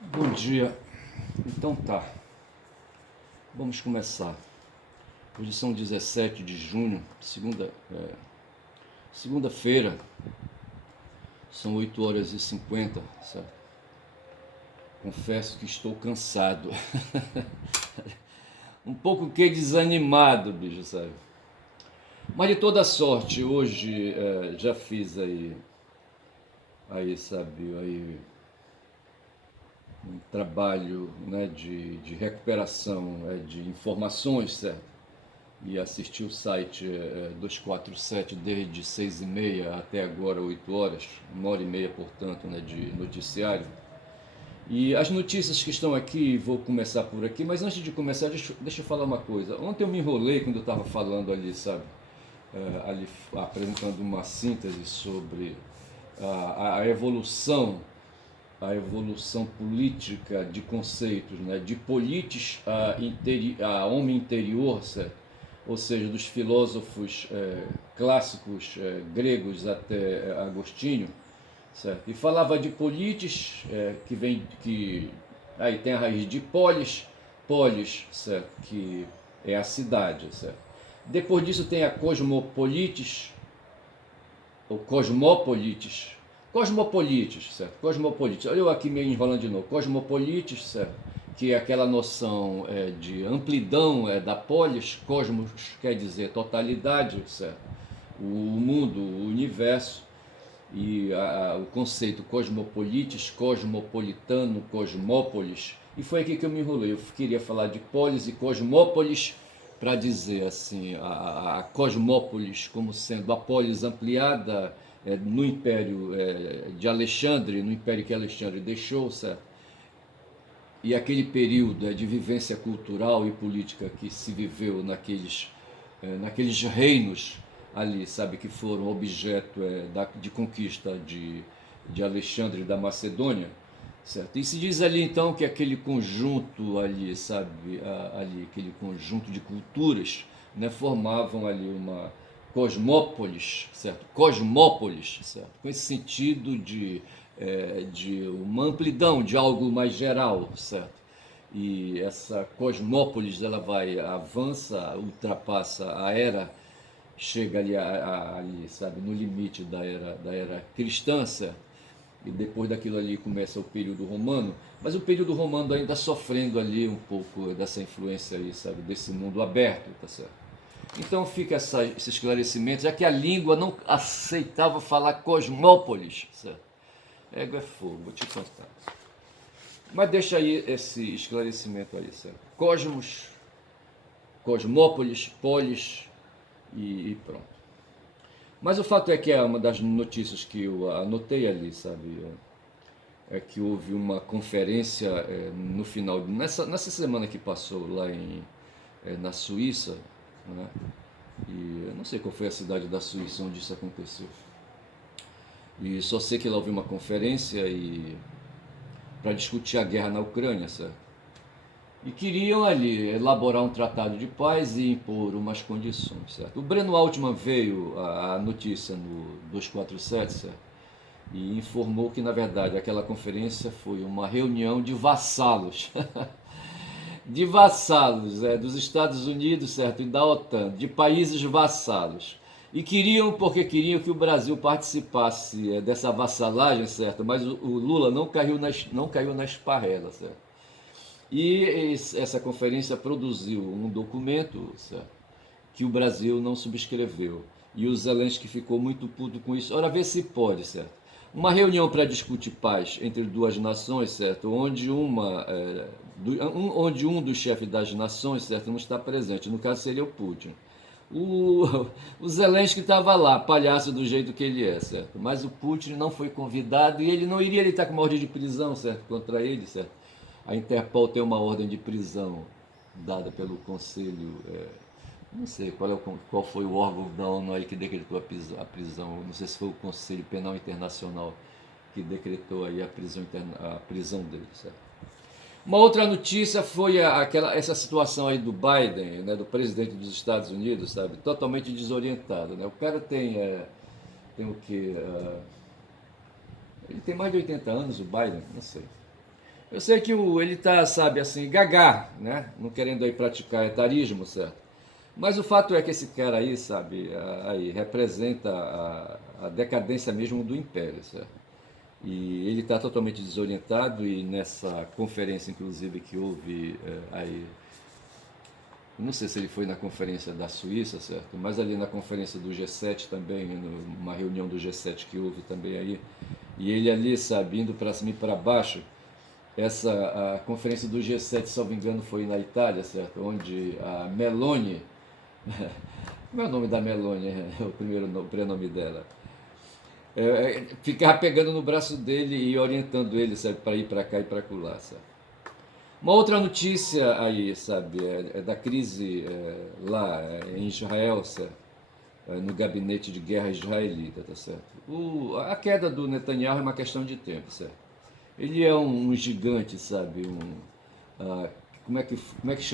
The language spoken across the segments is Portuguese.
Bom dia. Então tá, vamos começar. Hoje são 17 de junho, segunda-feira, são 8 horas e 50, sabe? Confesso que estou cansado. Um pouco que desanimado, bicho, sabe? Mas de toda sorte, hoje já fiz sabe, um trabalho, né, de recuperação de informações, certo? E assisti o site 247 desde 6h30 até agora 8 horas, 1h30, portanto, né, de noticiário. E as notícias que estão aqui, vou começar por aqui, mas antes de começar, deixa eu falar uma coisa. Ontem eu me enrolei quando eu estava falando ali, sabe? Ali apresentando uma síntese sobre a evolução, a evolução política de conceitos, né? De politis a homem interior, certo? Ou seja, dos filósofos clássicos gregos até Agostinho, certo? E falava de politis, que aí tem a raiz de polis, certo? Que é a cidade, certo? Depois disso tem a cosmopolitis, ou cosmopolites, certo? Cosmopolites, olha eu aqui me enrolando de novo, cosmopolites, certo? Que é aquela noção de amplidão da polis, cosmos quer dizer totalidade, certo? O mundo, o universo, e o conceito cosmopolites, cosmopolitano, cosmópolis, e foi aqui que eu me enrolei. Eu queria falar de polis e cosmópolis para dizer assim a cosmópolis como sendo a polis ampliada no Império de Alexandre, no Império que Alexandre deixou, certo? E aquele período de vivência cultural e política que se viveu naqueles reinos ali, sabe, que foram objeto de conquista de Alexandre da Macedônia, certo? E se diz ali então que aquele conjunto ali, sabe, ali aquele conjunto de culturas, né, formavam ali uma cosmópolis, certo? Cosmópolis, certo? Com esse sentido de uma amplidão de algo mais geral, certo? E essa cosmópolis ela avança, ultrapassa a era, chega ali, sabe, no limite da era cristã, certo? E depois daquilo ali começa o período romano, mas o período romano ainda sofrendo ali um pouco dessa influência aí, sabe, desse mundo aberto, tá certo? Então fica esse esclarecimento, já que a língua não aceitava falar cosmópolis, certo? Ego é fogo, vou te contar. Mas deixa aí esse esclarecimento aí, certo? Cosmos, cosmópolis, polis e pronto. Mas o fato é que é uma das notícias que eu anotei ali, sabe? É que houve uma conferência no final, nessa semana que passou lá na Suíça, né? E eu não sei qual foi a cidade da Suíça onde isso aconteceu. E só sei que lá houve uma conferência para discutir a guerra na Ucrânia, certo? E queriam ali elaborar um tratado de paz e impor umas condições, certo? O Breno Altman veio a notícia no 247, certo? E informou que, na verdade, aquela conferência foi uma reunião de vassalos, de vassalos dos Estados Unidos, certo? E da OTAN, de países vassalos. E queriam, porque queriam que o Brasil participasse dessa vassalagem, certo? Mas o Lula não caiu na esparrela, certo? E essa conferência produziu um documento, certo, que o Brasil não subscreveu. E o Zelensky ficou muito puto com isso. Ora, vê se pode, certo? Uma reunião para discutir paz entre duas nações, certo? Onde um dos chefes das nações, certo, não está presente. No caso seria o Putin. O, o Zelensky estava lá, palhaço do jeito que ele é, certo? Mas o Putin não foi convidado e ele não iria, ele está com uma ordem de prisão, certo? Contra ele, certo? A Interpol tem uma ordem de prisão dada pelo Conselho, não sei qual foi o órgão da ONU aí que decretou a prisão, não sei se foi o Conselho Penal Internacional que decretou aí a prisão dele, certo? Uma outra notícia foi essa situação aí do Biden, né, do presidente dos Estados Unidos, sabe, totalmente desorientado, né? O cara tem o que? Ele tem mais de 80 anos, o Biden, não sei. Eu sei que ele tá, sabe, assim, gagá, né? Não querendo aí praticar etarismo, certo? Mas o fato é que esse cara aí, sabe, aí representa a decadência mesmo do império, certo? E ele está totalmente desorientado e nessa conferência, inclusive, que houve aí, não sei se ele foi na conferência da Suíça, certo? Mas ali na conferência do G7 também, numa reunião do G7 que houve também aí, e ele ali, sabe, indo para cima e para baixo, a conferência do G7, se não me engano, foi na Itália, certo? Onde a Meloni, como é o nome da Meloni, o primeiro o prenome dela, ficava pegando no braço dele e orientando ele, sabe, para ir para cá e para lá, sabe? Uma outra notícia aí, sabe, é da crise lá em Israel, certo? No gabinete de guerra israelita, tá certo? A queda do Netanyahu é uma questão de tempo, certo? Ele é um gigante, sabe? Ah, como é que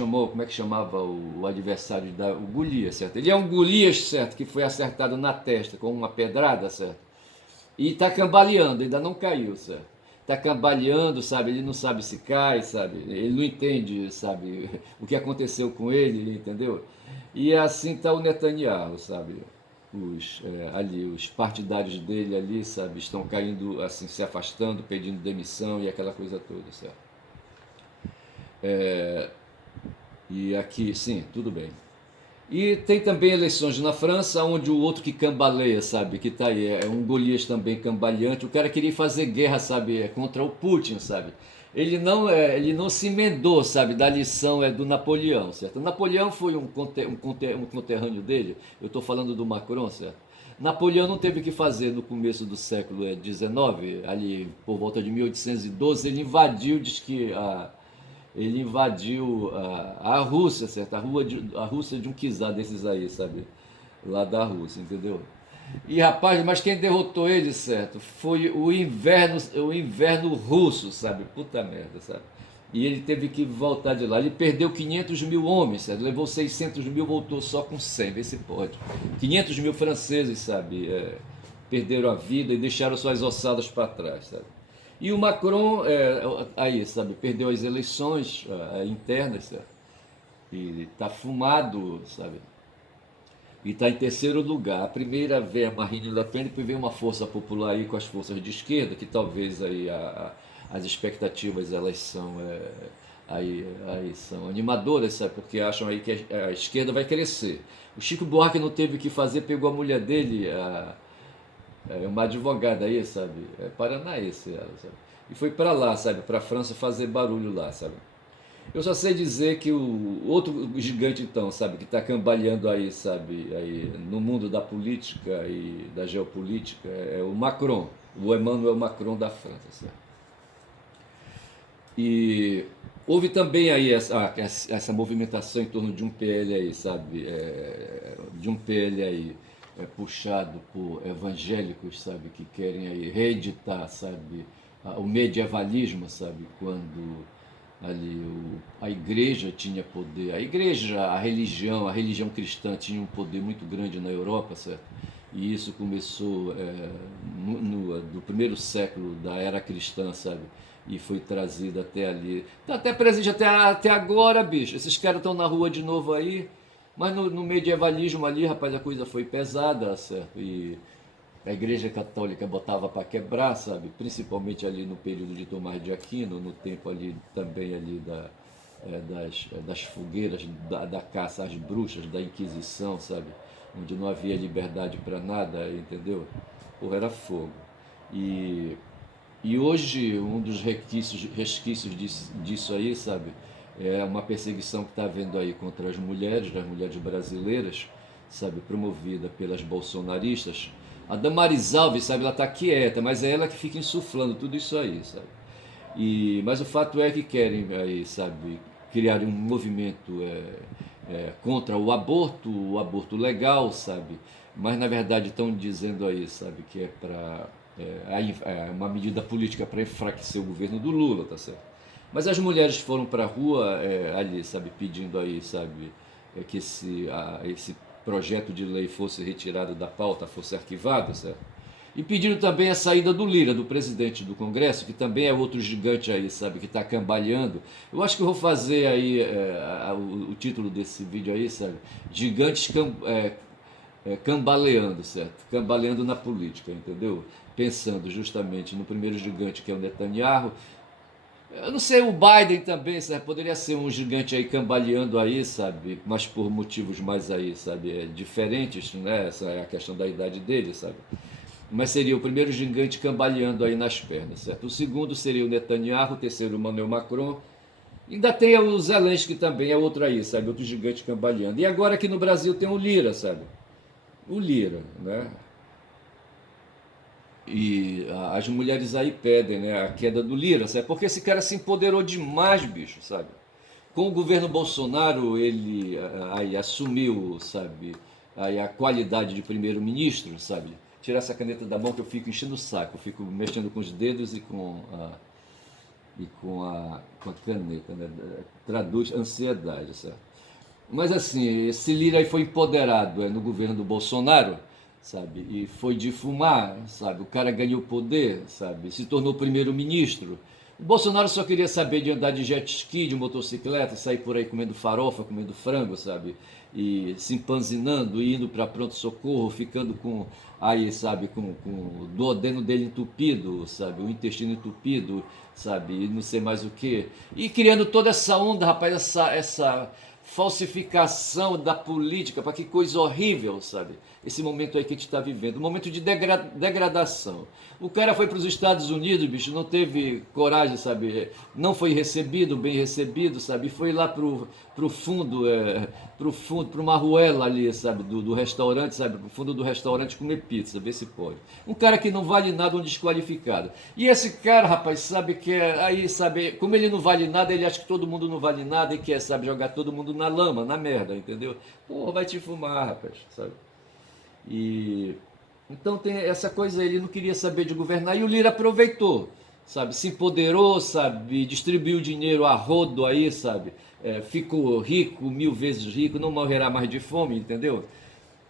chamava o adversário o Golias, certo? Ele é um Golias, certo? Que foi acertado na testa com uma pedrada, certo? E está cambaleando, ainda não caiu, certo? Está cambaleando, sabe? Ele não sabe se cai, sabe? Ele não entende, sabe? O que aconteceu com ele, entendeu? E assim está o Netanyahu, sabe? Ali, os partidários dele ali, sabe? Estão caindo, assim, se afastando, pedindo demissão e aquela coisa toda, certo? E aqui, sim, tudo bem. E tem também eleições na França, onde o outro que cambaleia, sabe, que tá aí, é um Golias também cambaleante, o cara queria fazer guerra, sabe, contra o Putin, sabe. Ele não se emendou, sabe, da lição do Napoleão, certo? Napoleão foi um conterrâneo dele, eu estou falando do Macron, certo? Napoleão não teve o que fazer no começo do século XIX, ali por volta de 1812, ele invadiu, diz que ele invadiu a Rússia, certo? A Rússia de um czar desses aí, sabe? Lá da Rússia, entendeu? E rapaz, mas quem derrotou ele, certo? Foi o inverno russo, sabe? Puta merda, sabe? E ele teve que voltar de lá. Ele perdeu 500 mil homens, certo? Levou 600 mil, voltou só com 100, vê se pode. 500 mil franceses, sabe? Perderam a vida e deixaram suas ossadas para trás, sabe? E o Macron, aí, sabe, perdeu as eleições internas, sabe? E está fumado, sabe? E está em terceiro lugar. A primeira vem a Marine Le Pen, depois vem uma força popular aí com as forças de esquerda, que talvez aí as expectativas elas são aí são animadoras, sabe? Porque acham aí que a esquerda vai crescer. O Chico Buarque não teve o que fazer, pegou a mulher dele, uma advogada aí, sabe? Paranaense ela, sabe? E foi para lá, sabe? Para a França fazer barulho lá, sabe? Eu só sei dizer que o outro gigante, então, sabe? Que está cambaleando aí, sabe? Aí, no mundo da política e da geopolítica é o Macron, o Emmanuel Macron da França, sabe? E houve também aí essa movimentação em torno de um PL aí, sabe? De um PL aí puxado por evangélicos, sabe? Que querem aí reeditar, sabe? O medievalismo, sabe? Quando ali a igreja tinha poder, a religião cristã tinha um poder muito grande na Europa, certo? E isso começou do primeiro século da era cristã, sabe? E foi trazido até ali. Tá até presente até agora, bicho. Esses caras estão na rua de novo aí. Mas no medievalismo ali, rapaz, a coisa foi pesada, certo? E a Igreja Católica botava para quebrar, sabe? Principalmente ali no período de Tomás de Aquino, no tempo ali também ali das fogueiras, da caça às bruxas, da Inquisição, sabe? Onde não havia liberdade para nada, entendeu? Porra, era fogo. E, e hoje um dos resquícios disso aí, sabe? É uma perseguição que está havendo aí contra as mulheres brasileiras, sabe? Promovida pelas bolsonaristas. A Damaris Alves, sabe, ela está quieta, mas é ela que fica insuflando tudo isso aí, sabe? Mas o fato é que querem aí, sabe, criar um movimento contra o aborto legal, sabe? Mas na verdade estão dizendo aí, sabe, que é para uma medida política para enfraquecer o governo do Lula, tá certo? Mas as mulheres foram para a rua ali, sabe, pedindo aí, sabe, que esse projeto de lei fosse retirado da pauta, fosse arquivado, certo? E pediram também a saída do Lira, do presidente do Congresso, que também é outro gigante aí, sabe, que está cambaleando. Eu acho que eu vou fazer aí o título desse vídeo aí, sabe? Gigantes cambaleando, certo? Cambaleando na política, entendeu? Pensando justamente no primeiro gigante, que é o Netanyahu. Eu não sei, o Biden também, sabe? Poderia ser um gigante aí cambaleando aí, sabe? Mas por motivos mais aí, sabe? Diferentes, né? Essa é a questão da idade dele, sabe? Mas seria o primeiro gigante cambaleando aí nas pernas, certo? O segundo seria o Netanyahu, o terceiro o Emmanuel Macron. Ainda tem o Zelensky também, é outro aí, sabe? Outro gigante cambaleando. E agora aqui no Brasil tem o Lira, sabe? O Lira, né? E as mulheres aí pedem, né, a queda do Lira, sabe? Porque esse cara se empoderou demais, bicho, sabe? Com o governo Bolsonaro, ele aí assumiu, sabe, aí a qualidade de primeiro-ministro, sabe? Tirar essa caneta da mão que eu fico enchendo o saco, eu fico mexendo com os dedos e com a caneta, né? Traduz ansiedade, sabe? Mas assim, esse Lira aí foi empoderado no governo do Bolsonaro, sabe? E foi difumar, sabe? O cara ganhou poder, sabe? Se tornou primeiro-ministro. O Bolsonaro só queria saber de andar de jet ski, de motocicleta, sair por aí comendo farofa, comendo frango, sabe? E se empanzinando, indo para pronto-socorro, ficando com, aí, sabe, com o duodeno dele entupido, sabe? O intestino entupido, sabe? E não sei mais o que. E criando toda essa onda, rapaz, essa falsificação da política, para que coisa horrível, sabe? Esse momento aí que a gente está vivendo, um momento de degradação. O cara foi para os Estados Unidos, bicho, não teve coragem, sabe? Não foi recebido, bem recebido, sabe? Foi lá pro fundo, pro marruela ali, sabe? Do restaurante, sabe? Pro fundo do restaurante comer pizza, ver se pode. Um cara que não vale nada, um desqualificado. E esse cara, rapaz, sabe que aí, sabe? Como ele não vale nada, ele acha que todo mundo não vale nada e quer, sabe? Jogar todo mundo na lama, na merda, entendeu? Porra, vai te fumar, rapaz, sabe? E então tem essa coisa, ele não queria saber de governar e o Lira aproveitou, sabe? Se empoderou, sabe? Distribuiu dinheiro a rodo aí, sabe? Ficou rico, 1000 vezes rico, não morrerá mais de fome, entendeu?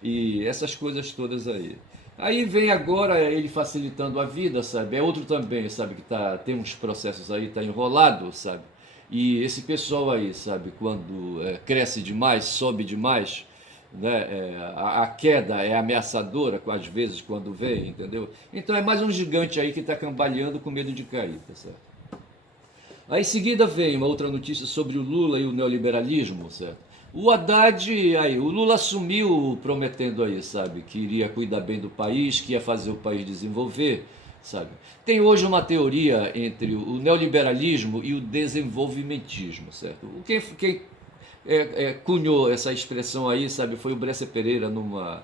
E essas coisas todas aí. Aí vem agora ele facilitando a vida, sabe? É outro também, sabe? Que tem uns processos aí, tá enrolado, sabe? E esse pessoal aí, sabe? Quando cresce demais, sobe demais, né? A queda é ameaçadora, às vezes, quando vem, entendeu? Então é mais um gigante aí que está cambaleando com medo de cair, tá certo? Aí em seguida vem uma outra notícia sobre o Lula e o neoliberalismo, certo? O Haddad, aí, o Lula assumiu prometendo aí, sabe, que iria cuidar bem do país, que ia fazer o país desenvolver, sabe? Tem hoje uma teoria entre o neoliberalismo e o desenvolvimentismo, certo? Quem cunhou essa expressão aí, sabe, foi o Bresser Pereira numa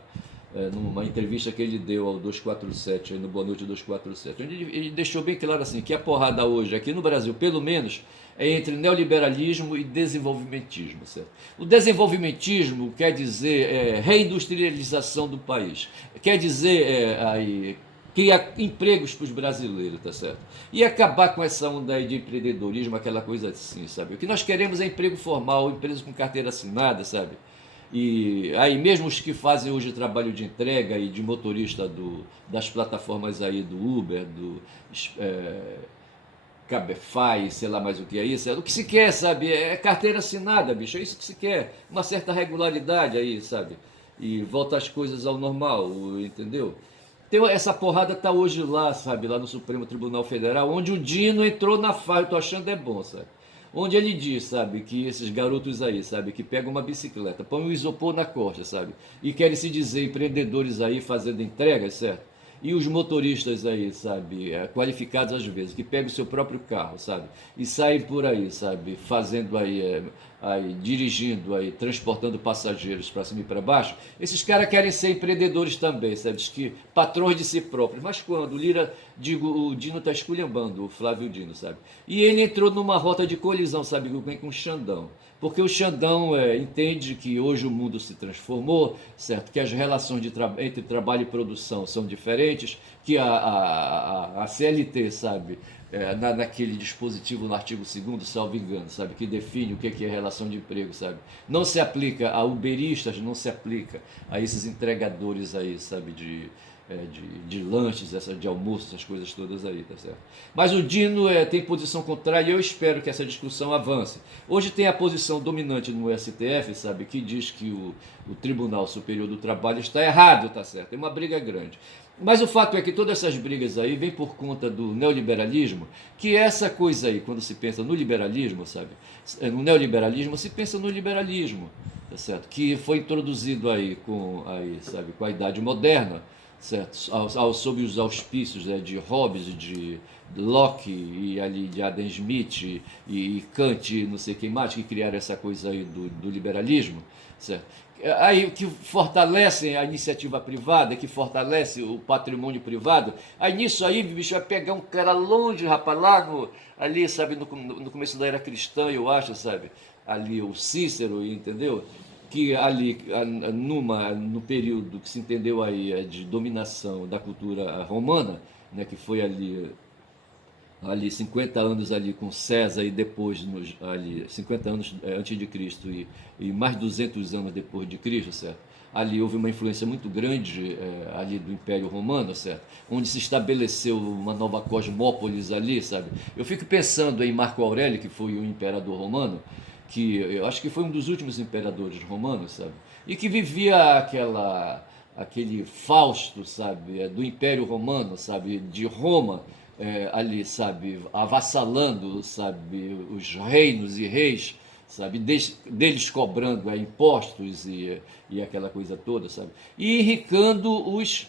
entrevista que ele deu ao 247, aí no Boa Noite 247, onde ele deixou bem claro assim, que a porrada hoje aqui no Brasil, pelo menos, é entre neoliberalismo e desenvolvimentismo. Certo? O desenvolvimentismo quer dizer reindustrialização do país, quer dizer criar empregos para os brasileiros, tá certo? E acabar com essa onda aí de empreendedorismo, aquela coisa assim, sabe? O que nós queremos é emprego formal, empresas com carteira assinada, sabe? E aí mesmo os que fazem hoje trabalho de entrega e de motorista das plataformas aí do Uber, do Cabify, sei lá mais o que é isso, o que se quer, sabe, é carteira assinada, bicho, é isso que se quer, uma certa regularidade aí, sabe, e volta as coisas ao normal, entendeu? Então, essa porrada tá hoje lá, sabe, lá no Supremo Tribunal Federal, onde o Dino entrou na farra, eu tô achando bom, sabe? Onde ele diz, sabe, que esses garotos aí, sabe, que pegam uma bicicleta, põem um isopor na costa, sabe, e querem se dizer empreendedores aí fazendo entregas, certo? E os motoristas aí, sabe, qualificados às vezes, que pegam o seu próprio carro, sabe, e saem por aí, sabe, fazendo aí dirigindo aí, transportando passageiros para cima e para baixo, esses caras querem ser empreendedores também, sabe, diz que patrões de si próprios. Mas quando o Lira, o Dino está esculhambando, o Flávio Dino, sabe, e ele entrou numa rota de colisão, sabe, com o Xandão. Porque o Xandão entende que hoje o mundo se transformou, certo? Que as relações entre trabalho e produção são diferentes, que a CLT, sabe, naquele dispositivo no artigo 2º, salvo engano, sabe, que define o que é relação de emprego, sabe, não se aplica a uberistas, não se aplica a esses entregadores aí, sabe, de lanches, de almoço, essas coisas todas aí, tá certo? Mas o Dino tem posição contrária e eu espero que essa discussão avance. Hoje tem a posição dominante no STF, sabe, que diz que o Tribunal Superior do Trabalho está errado, tá certo? É uma briga grande. Mas o fato é que todas essas brigas aí vêm por conta do neoliberalismo, que é essa coisa aí, quando se pensa no liberalismo, sabe? No neoliberalismo se pensa no liberalismo, tá certo? Que foi introduzido sabe, com a Idade Moderna, certo? Sob os auspícios de Hobbes, de Locke e ali de Adam Smith e Kant e não sei quem mais que criaram essa coisa aí do liberalismo, certo? Aí que fortalecem a iniciativa privada, que fortalece o patrimônio privado. Aí nisso aí, bicho, vai pegar um cara longe, rapaz, ali, sabe, no começo da era cristã, eu acho, sabe, ali o Cícero, entendeu? Que ali, no período que se entendeu aí de dominação da cultura romana, né, que foi ali 50 anos ali com César e depois ali 50 anos antes de Cristo e mais 200 anos depois de Cristo, certo? Ali houve uma influência muito grande ali do Império Romano, certo? Onde se estabeleceu uma nova cosmópolis ali, sabe? Eu fico pensando em Marco Aurélio, que foi um imperador romano, que eu acho que foi um dos últimos imperadores romanos, sabe? E que vivia aquele Fausto, sabe, do Império Romano, sabe, de Roma, ali, sabe, avassalando, sabe, os reinos e reis, sabe, deles cobrando impostos e aquela coisa toda, sabe, e enricando os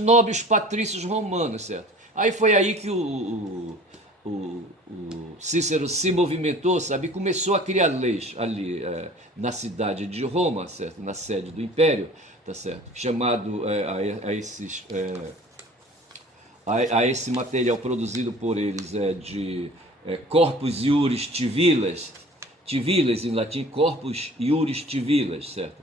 nobres patrícios romanos, certo? Aí foi aí que o Cícero se movimentou, sabe, e começou a criar leis ali na cidade de Roma, certo, na sede do Império, tá certo, chamado a esse material produzido por eles de corpus iuris civiles em latim, corpus iuris civiles, certo?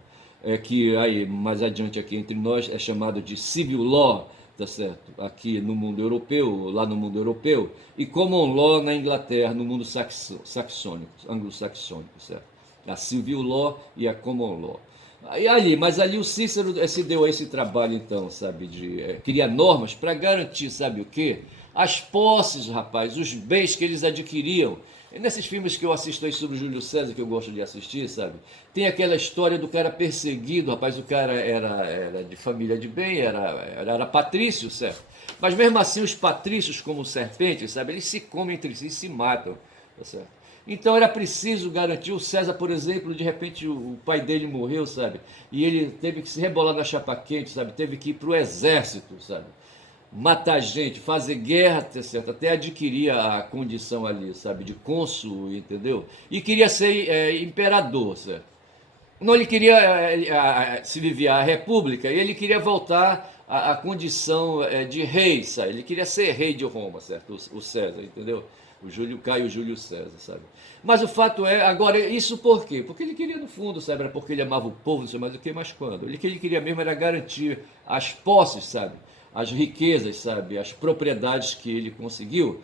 Que aí mais adiante aqui entre nós é chamado de civil law, tá certo? Aqui no mundo europeu, lá no mundo europeu, e common law na Inglaterra, no mundo saxônico, anglo-saxônico, certo? A civil law e a common law. Mas ali o Cícero se deu a esse trabalho, então, sabe, de criar normas para garantir, sabe o quê? As posses, rapaz, os bens que eles adquiriam. E nesses filmes que eu assisto aí sobre o Júlio César, que eu gosto de assistir, sabe? Tem aquela história do cara perseguido, rapaz, o cara era de família de bem, era patrício, certo? Mas mesmo assim, os patrícios, como serpentes, sabe, eles se comem entre si e se matam, tá certo? Então era preciso garantir. O César, por exemplo, de repente o pai dele morreu, sabe? E ele teve que se rebolar na chapa quente, sabe? Teve que ir para o exército, sabe? Matar gente, fazer guerra, tá certo? Até adquirir a condição ali, sabe? De cônsul, entendeu? E queria ser imperador, certo? Não, ele queria se vivia a república e ele queria voltar à condição de rei, sabe? Ele queria ser rei de Roma, certo? O César, entendeu? Caio Júlio César, sabe? Mas o fato é, agora, isso por quê? Porque ele queria, no fundo, sabe? Era porque ele amava o povo, não sei mais o que, mas quando? O que ele queria mesmo era garantir as posses, sabe? As riquezas, sabe? As propriedades que ele conseguiu.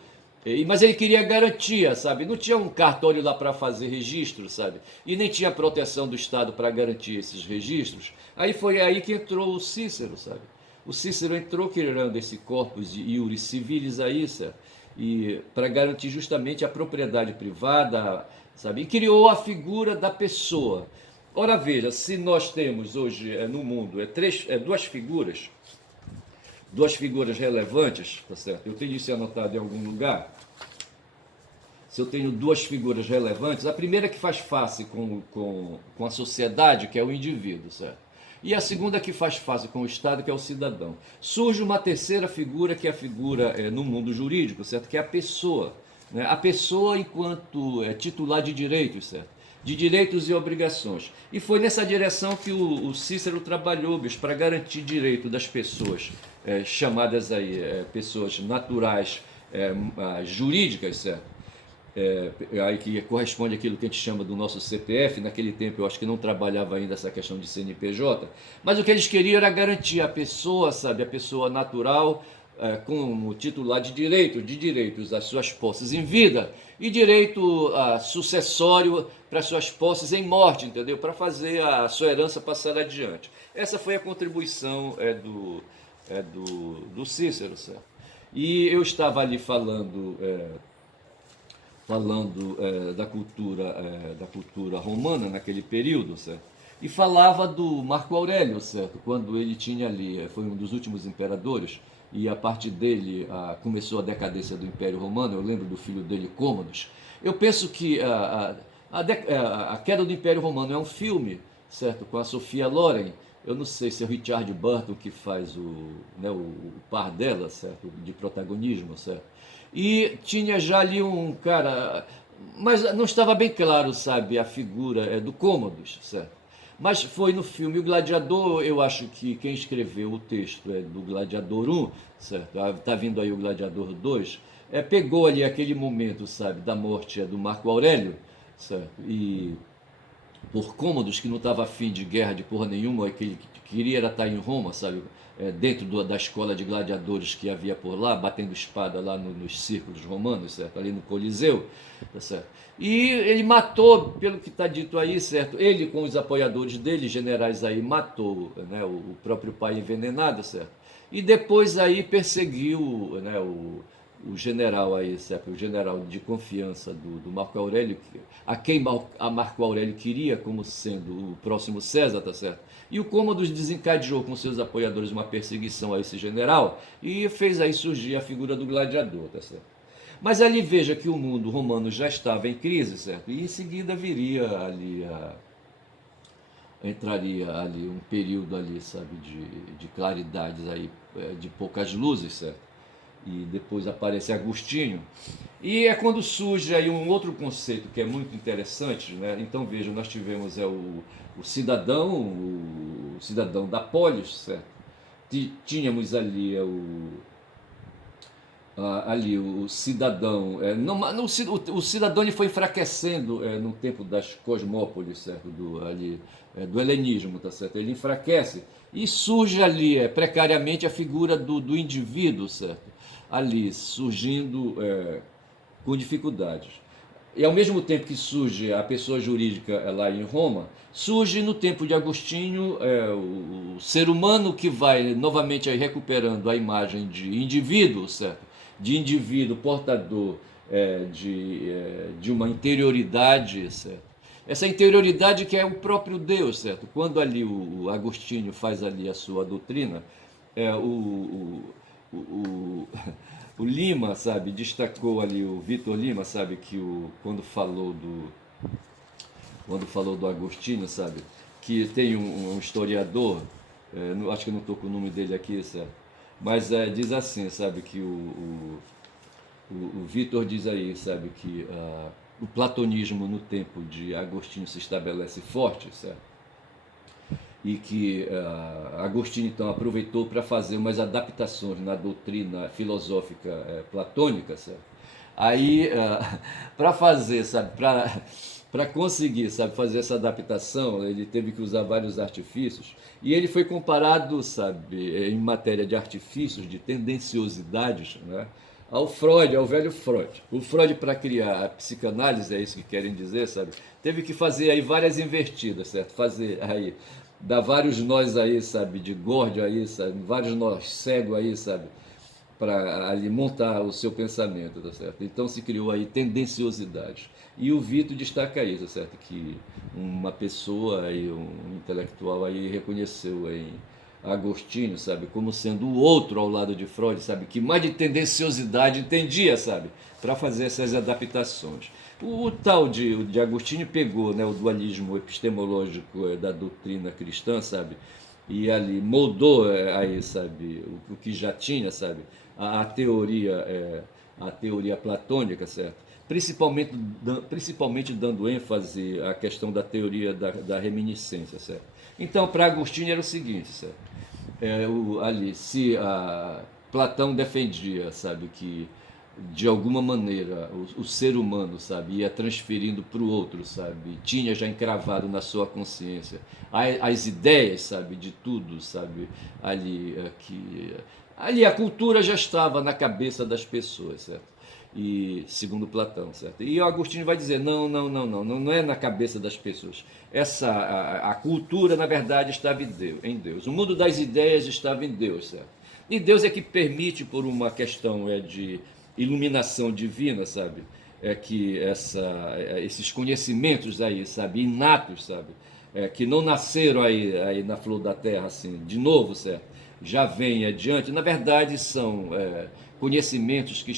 Mas ele queria garantia, sabe? Não tinha um cartório lá para fazer registro, sabe? E nem tinha proteção do Estado para garantir esses registros. Aí foi aí que entrou o Cícero, sabe? O Cícero entrou criando esse corpus de iuris civilis aí, sabe? E para garantir justamente a propriedade privada, sabe? E criou a figura da pessoa. Ora veja, se nós temos hoje no mundo duas figuras relevantes, tá certo? Eu tenho isso anotado em algum lugar. Se eu tenho duas figuras relevantes, a primeira que faz face com a sociedade, que é o indivíduo, certo? E a segunda que faz face com o Estado, que é o cidadão. Surge uma terceira figura, que é a figura no mundo jurídico, certo? Que é a pessoa. Né? A pessoa enquanto titular de direitos, certo? De direitos e obrigações. E foi nessa direção que o Cícero trabalhou, bicho, para garantir direito das pessoas chamadas aí, pessoas naturais, jurídicas, certo? Aí que corresponde àquilo que a gente chama do nosso CPF. Naquele tempo eu acho que não trabalhava ainda essa questão de CNPJ, mas o que eles queriam era garantir a pessoa, sabe, a pessoa natural, como titular de direitos às suas posses em vida e direito sucessório para suas posses em morte, entendeu? Para fazer a sua herança passar adiante. Essa foi a contribuição do Cícero, certo? E eu estava ali falando da cultura romana naquele período, certo? E falava do Marco Aurélio, certo? Quando ele tinha ali, foi um dos últimos imperadores, e a partir dele começou a decadência do Império Romano. Eu lembro do filho dele, Cômodos. Eu penso que a queda do Império Romano é um filme, certo? Com a Sophia Loren. Eu não sei se é o Richard Burton que faz o par dela, certo? De protagonismo, certo? E tinha já ali um cara, mas não estava bem claro, sabe, a figura do Cômodos, certo? Mas foi no filme O Gladiador. Eu acho que quem escreveu o texto é do Gladiador 1, certo? Tá vindo aí o Gladiador 2. Pegou ali aquele momento, sabe, da morte do Marco Aurélio, certo? E por Cômodos, que não estava afim de guerra de porra nenhuma, que ele queria era estar em Roma, sabe? Dentro da escola de gladiadores que havia por lá, batendo espada lá nos círculos romanos, certo? Ali no Coliseu, tá certo? E ele matou, pelo que está dito aí, certo? Ele com os apoiadores dele, generais aí, matou, né, o próprio pai envenenado, certo? E depois aí perseguiu, né, o general aí, certo? O general de confiança do Marco Aurélio, a quem a Marco Aurélio queria como sendo o próximo César, tá certo? E o Cômodos desencadeou com seus apoiadores uma perseguição a esse general e fez aí surgir a figura do gladiador, tá certo? Mas ali veja que o mundo romano já estava em crise, certo? E em seguida viria ali entraria ali um período ali, sabe, de claridades aí, de poucas luzes, certo? E depois aparece Agostinho. E é quando surge aí um outro conceito que é muito interessante, né? Então veja, nós tivemos o cidadão da polis, certo? Tínhamos ali o cidadão, o cidadão ele foi enfraquecendo no tempo das cosmópolis, certo? Do helenismo, tá certo? Ele enfraquece e surge ali precariamente a figura do indivíduo, certo? Ali surgindo com dificuldades. E ao mesmo tempo que surge a pessoa jurídica lá em Roma, surge no tempo de Agostinho o ser humano que vai novamente aí recuperando a imagem de indivíduo, certo? De indivíduo portador de uma interioridade, certo? Essa interioridade que é o próprio Deus, certo? Quando ali o Agostinho faz ali a sua doutrina, é, o, o, o Lima, sabe, destacou ali, o Vitor Lima, sabe, que quando falou do Agostinho, sabe, que tem um historiador, acho que eu não estou com o nome dele aqui, sabe, mas diz assim, sabe, que o Vitor diz aí, sabe, que o platonismo no tempo de Agostinho se estabelece forte, certo? E que Agostinho então aproveitou para fazer umas adaptações na doutrina filosófica platônica, certo? Aí, para fazer, sabe, para conseguir, sabe, fazer essa adaptação, ele teve que usar vários artifícios, e ele foi comparado, sabe, em matéria de artifícios, de tendenciosidades, né, ao Freud, ao velho Freud. O Freud, para criar a psicanálise, é isso que querem dizer, sabe, teve que fazer aí várias invertidas, certo? Fazer aí, dar vários nós aí, sabe, de Górdio aí, sabe, vários nós cegos aí, sabe, para ali montar o seu pensamento, tá certo? Então se criou aí tendenciosidade. E o Vitor destaca isso, tá certo? Que uma pessoa aí, um intelectual aí reconheceu em Agostinho, sabe, como sendo o outro ao lado de Freud, sabe, que mais de tendenciosidade entendia, sabe, para fazer essas adaptações. O tal de Agostinho pegou, né, o dualismo epistemológico da doutrina cristã, sabe, e ali moldou aí, sabe, o que já tinha, sabe, a teoria platônica, certo? Principalmente dando ênfase à questão da teoria da reminiscência, certo? Então, para Agostinho era o seguinte, certo? Ali, se Platão defendia, sabe, que de alguma maneira o ser humano, sabe, ia transferindo para o outro, sabe, tinha já encravado na sua consciência as ideias, sabe, de tudo, sabe, ali a cultura já estava na cabeça das pessoas, certo? E segundo Platão, certo? E o Agostinho vai dizer não é na cabeça das pessoas. A cultura na verdade estava em Deus. O mundo das ideias estava em Deus, certo? E Deus é que permite, por uma questão de iluminação divina, sabe? Que esses conhecimentos aí, sabe, inatos, sabe, que não nasceram aí na flor da terra, assim, de novo, certo? Já vem adiante. Na verdade, são conhecimentos que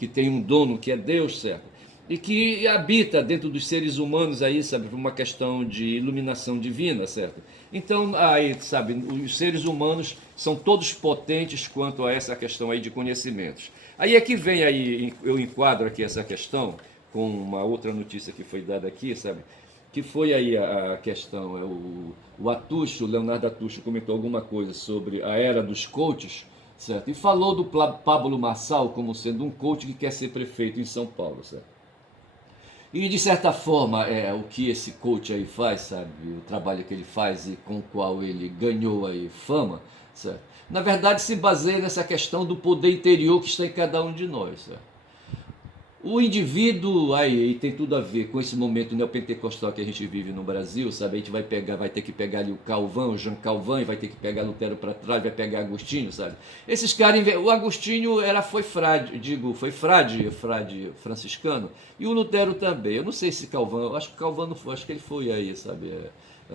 que têm um dono que é Deus, certo? E que habita dentro dos seres humanos aí, sabe, por uma questão de iluminação divina, certo? Então, aí, sabe, os seres humanos são todos potentes quanto a essa questão aí de conhecimentos. Aí é que vem aí, eu enquadro aqui essa questão com uma outra notícia que foi dada aqui, sabe? Que foi aí a questão, o Atucho, o Leonardo Atucho comentou alguma coisa sobre a era dos coaches, certo? E falou do Pablo Marçal como sendo um coach que quer ser prefeito em São Paulo, certo? E de certa forma, o que esse coach aí faz, sabe? O trabalho que ele faz e com o qual ele ganhou aí fama, certo? Na verdade, se baseia nessa questão do poder interior que está em cada um de nós, certo? O indivíduo, aí tem tudo a ver com esse momento neopentecostal que a gente vive no Brasil, sabe? A gente vai ter que pegar ali o Calvão, o Jean Calvin, vai ter que pegar Lutero para trás, vai pegar Agostinho, sabe? Esses caras, o Agostinho foi frade franciscano, e o Lutero também. Eu não sei se Calvin, eu acho que Calvin não foi, acho que ele foi aí, sabe?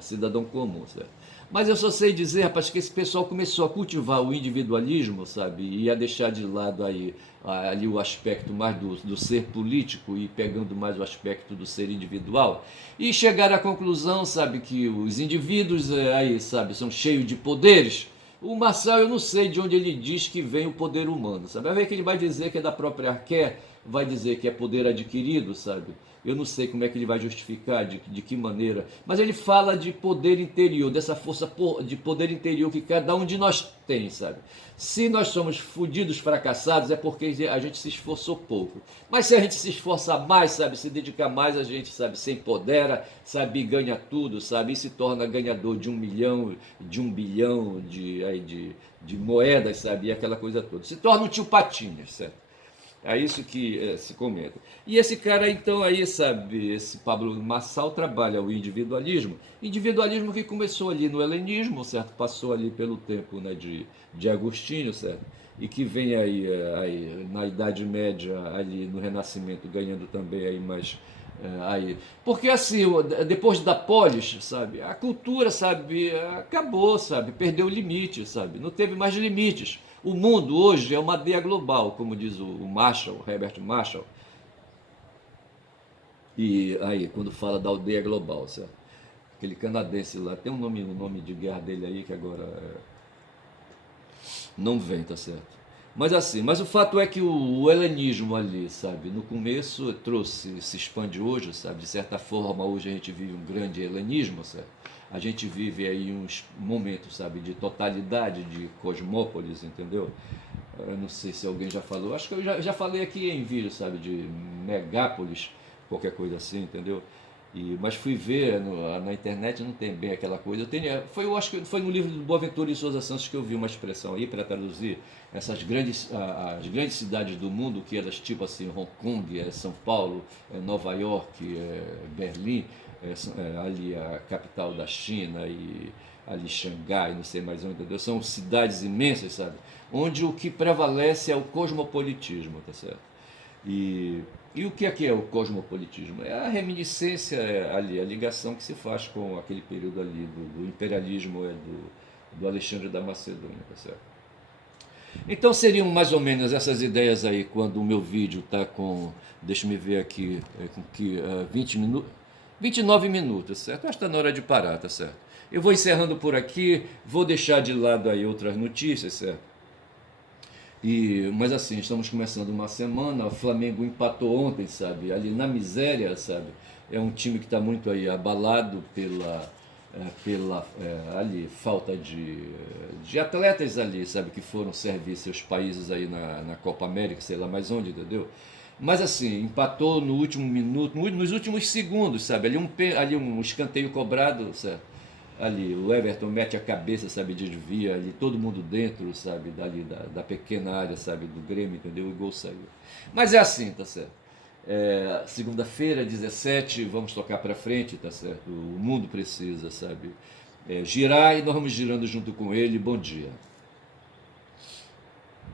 Cidadão comum, certo? Mas eu só sei dizer, rapaz, que esse pessoal começou a cultivar o individualismo, sabe? E a deixar de lado aí ali o aspecto mais do ser político e pegando mais o aspecto do ser individual. E chegaram à conclusão, sabe, que os indivíduos aí, sabe, são cheios de poderes. O Marçal, eu não sei de onde ele diz que vem o poder humano, sabe? Vai ver que ele vai dizer que é da própria Arqué, vai dizer que é poder adquirido, sabe? Eu não sei como é que ele vai justificar, de que maneira, mas ele fala de poder interior, dessa força de poder interior que cada um de nós tem, sabe? Se nós somos fodidos, fracassados, é porque a gente se esforçou pouco. Mas se a gente se esforça mais, sabe, se dedica mais, a gente, sabe, se empodera, sabe, ganha tudo, sabe, e se torna ganhador de 1 milhão, de 1 bilhão de moedas, sabe, e aquela coisa toda. Se torna um tio Patinhas, certo? É isso que se comenta. E esse cara, então, aí, sabe, esse Pablo Marçal trabalha o individualismo. Individualismo que começou ali no helenismo, certo? Passou ali pelo tempo, né, de Agostinho, certo? E que vem aí na Idade Média, ali no Renascimento, ganhando também aí mais aí. Porque assim, depois da polis, sabe, a cultura, sabe, acabou, sabe, perdeu o limite, sabe, não teve mais limites. O mundo hoje é uma aldeia global, como diz o Marshall, Herbert Marshall. E aí, quando fala da aldeia global, certo? Aquele canadense lá, tem o nome de guerra dele aí que agora não vem, tá certo? Mas assim, mas o fato é que o helenismo ali, sabe, no começo trouxe, se expande hoje, sabe, de certa forma hoje a gente vive um grande helenismo, certo? A gente vive aí uns momentos, sabe, de totalidade, de cosmópolis, entendeu? Eu não sei se alguém já falou, acho que eu já falei aqui em vídeo, sabe, de megápolis, qualquer coisa assim, entendeu? Mas fui ver na internet, não tem bem aquela coisa. Eu acho que foi no livro do Boaventura e Souza Santos que eu vi uma expressão aí para traduzir as grandes cidades do mundo, que elas tipo assim, Hong Kong, São Paulo, Nova York, Berlim, ali a capital da China e ali Xangai, não sei mais onde, entendeu? São cidades imensas, sabe? Onde o que prevalece é o cosmopolitismo, tá certo? E o que é o cosmopolitismo? É a reminiscência ali, a ligação que se faz com aquele período ali do imperialismo do Alexandre da Macedônia, tá certo? Então seriam mais ou menos essas ideias aí, quando o meu vídeo está com, deixa me ver aqui, com que 20 minutos, 29 minutos, certo? Acho que está na hora de parar, tá certo? Eu vou encerrando por aqui, vou deixar de lado aí outras notícias, certo? Mas assim, estamos começando uma semana, o Flamengo empatou ontem, sabe? Ali na miséria, sabe? É um time que está muito aí abalado pela ali, falta de atletas ali, sabe? Que foram servir seus países aí na Copa América, sei lá mais onde, entendeu? Mas assim, empatou no último minuto, nos últimos segundos, sabe? Ali um escanteio cobrado, certo? Ali, o Everton mete a cabeça, sabe, desvia ali, todo mundo dentro, sabe, dali da pequena área, sabe, do Grêmio, entendeu? E o gol saiu. Mas é assim, tá certo? Segunda-feira, 17, vamos tocar para frente, tá certo? O mundo precisa, sabe, girar e nós vamos girando junto com ele. Bom dia.